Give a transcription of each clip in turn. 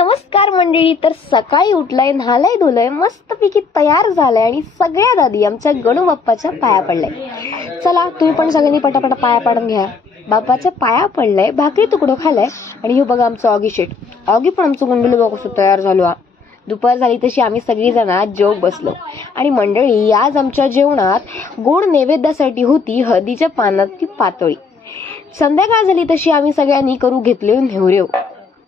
नमस्कार मंडळी. तर सकाळी उठलाय, न्हालाय धुलाय, मस्तपैकी तयार झालाय आणि सगळ्यात आधी आमच्या गणू बाप्पाच्या पाया पडलाय. चला तुम्ही पण सगळ्यांनी पटापटा पाया पाडून घ्या. बाप्पाच्या पाया पडलाय, भाकरी तुकडं खालाय आणि हे बघा आमचं ऑगी शेट. ऑगी पण आमचं गुंडुलं बघ कसं तयार झालो. दुपार झाली तशी आम्ही सगळी जण जेव बसलो आणि मंडळी आज आमच्या जेवणात गोड नैवेद्यासाठी होती हळदीच्या पानाची पातळी. संध्याकाळ झाली तशी आम्ही सगळ्यांनी करू घेतले नेवरे.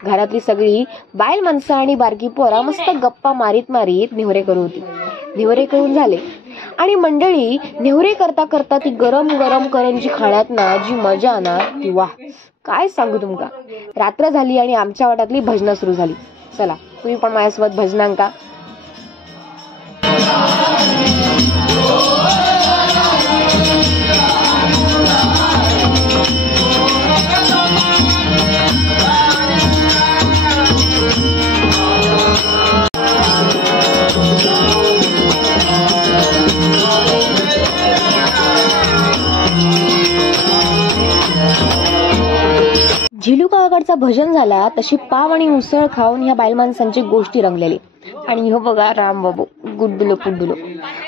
घरातली सगळी बायल माणसं आणि बारकी पोरा मस्त गप्पा मारीत मारीत नेवरे करू होती. नेवरे करून झाले आणि मंडळी नेवरे करता करता ती गरम गरम करंजी खाण्यात ना जी मजा ना ती वाह काय सांगू तुमका. रात्र झाली आणि आमच्या वाटातली भजनं सुरू झाली. चला तुम्ही पण माझ्यासोबत भजनांका. झिलू काकाकडचा भजन झाला तशी पाव आणि उसळ खाऊन ह्या बायल माणसांची गोष्टी रंगलेली. आणि हो बघा राम बाबू गुड्डुलो पुड्डुलो.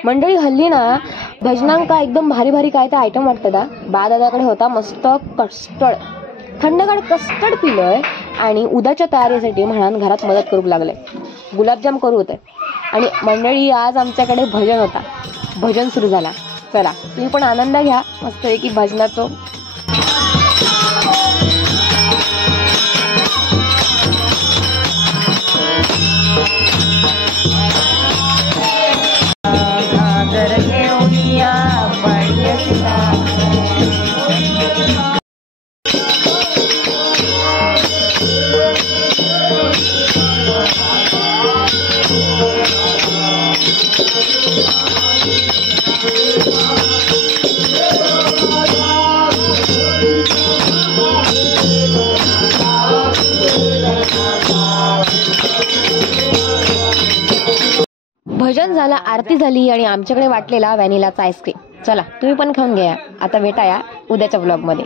मंडळी हल्ली ना भजनांका एकदम भारी भारी काय ते आयटम वाटतं. बा दादाकडे होता मस्त कस्टर्ड, थंडगार कस्टर्ड पिलंय आणि उद्याच्या तयारीसाठी म्हणून घरात मदत करू लागलंय. गुलाबजाम करू होते आणि मंडळी आज आमच्याकडे भजन होता. भजन सुरू झाला. चला तुम्ही पण आनंद घ्या मस्त की भजनाचं. भजन झालं, आरती झाली आणि आमच्याकडे वाटलेला व्हॅनिलाचा आईस्क्रीम. चला तुम्ही पण खाऊन घ्या. आता भेटाया उद्याच्या ब्लॉग मध्ये.